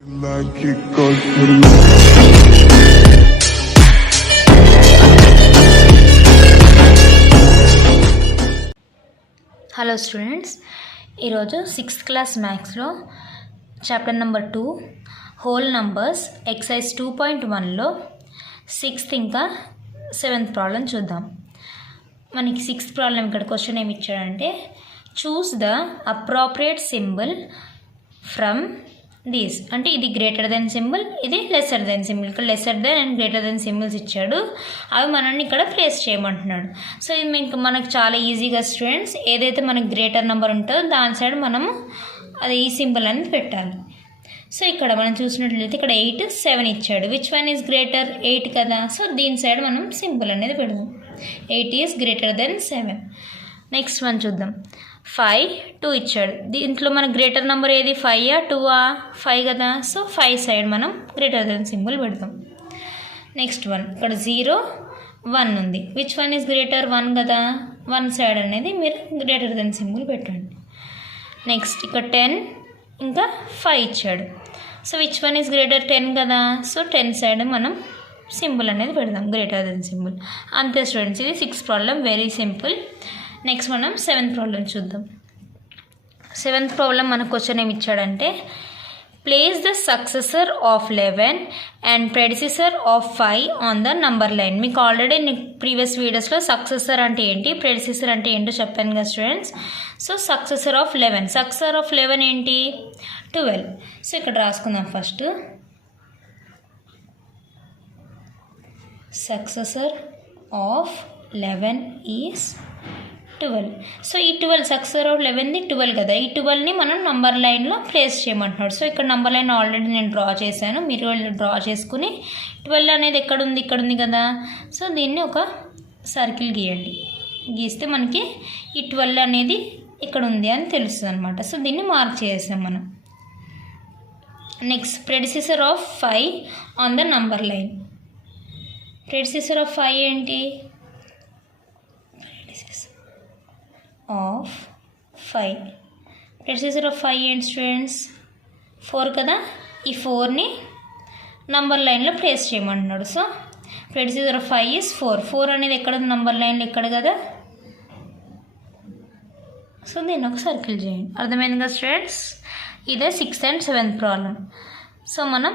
Hello students, ఈరోజు 6th class మ్యాథ్స్లో chapter number 2 whole numbers exercise 2.1లో 6th ఇంకా 7th ప్రాబ్లం చూద్దాం. మనకి 6th ప్రాబ్లం ఇక్కడ క్వశ్చన్ ఏమి ఇచ్చాడంటే choose the appropriate symbol from these, అంటే ఇది గ్రేటర్ దెన్ సింబల్, ఇది లెసర్ దెన్ సింబల్. ఇక్కడ lesser than and greater than symbols ఇచ్చాడు, అవి మనల్ని ఇక్కడ ప్లేస్ చేయమంటున్నాడు. సో ఇది మనకు చాలా ఈజీగా స్టూడెంట్స్, ఏదైతే మనకు గ్రేటర్ నెంబర్ ఉంటుందో దాని సైడ్ మనము అది ఈ సింబల్ అనేది పెట్టాలి. సో ఇక్కడ మనం చూసినట్లయితే ఇక్కడ 8, 7 ఇచ్చాడు. Which one is greater? 8 కదా. సో దీని సైడ్ మనం సింబల్ అనేది పెడదాం. 8 is greater than 7. Next one చూద్దాం. 5, 2 ఇచ్చాడు. దీంట్లో మన గ్రేటర్ నెంబర్ ఏది? 5ఆ 2ఆ? 5 కదా. సో 5 సైడ్ మనం గ్రేటర్ దెన్ సింబల్ పెడతాం. నెక్స్ట్ వన్, ఇక్కడ 0, 1 ఉంది. Which one is greater? 1 కదా. 1 సైడ్ అనేది మీరు గ్రేటర్ దెన్ సింబల్ పెట్టండి. నెక్స్ట్ ఇక్కడ 10 ఇంకా 5 ఇచ్చాడు. So which one is greater? 10 కదా. సో 10 సైడ్ మనం సింబల్ అనేది పెడదాం, గ్రేటర్ దెన్ సింబల్. అంతే స్టూడెంట్స్, ఇది 6th problem, very simple. Next మనం 7th ప్రాబ్లం చూద్దాం. 7th ప్రాబ్లం మన క్వశ్చన్ ఏమి ఇచ్చాడంటే place the successor of 11 and predecessor of 5 on the number line. మీకు ఆల్రెడీ ప్రీవియస్ వీడియోస్లో సక్సెసర్ అంటే ఏంటి, ప్రెడిసెసర్ అంటే ఏంటో చెప్పాను కదా students. So successor of 11, successor of 11 ఏంటి? 12. సో ఇక్కడ రాసుకుందాం first. Successor of 11 is 12. So ఈ 12 సక్సెసర్ ఆఫ్ 11ది 12 కదా. ఈ 12ని మనం నంబర్ లైన్లో ప్లేస్ చేయమంటున్నాడు. సో ఇక్కడ నంబర్ లైన్ ఆల్రెడీ నేను డ్రా చేశాను, మీరు డ్రా చేసుకుని 12 అనేది ఎక్కడుంది? ఇక్కడ ఉంది కదా. సో దీన్ని ఒక సర్కిల్ గీయండి. గీస్తే మనకి ఈ 12 అనేది ఇక్కడ ఉంది అని తెలుస్తుంది అనమాట. సో దీన్ని మార్క్ చేసాం మనం. Next predecessor of 5 on the number line. Predecessor of 5 ఏంటి? ఆఫ్ 5. ప్రెడిసెసర్ ఆఫ్ 5 ఏంటి స్టూడెంట్స్? 4 కదా. ఈ 4ని నంబర్ లైన్లో ప్లేస్ చేయమంటున్నాడు. So predecessor of 5 is 4. 4 అనేది ఎక్కడ నంబర్ లైన్లో? ఇక్కడ కదా. సో దీన్ని ఒక సర్కిల్ చేయండి. అర్థమైంది కదా స్టూడెంట్స్? ఇదే 6th and 7th problem. So మనం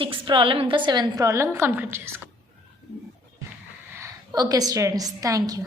6th ప్రాబ్లం ఇంకా 7th ప్రాబ్లం కంప్లీట్ చేసుకో. Okay students, thank you.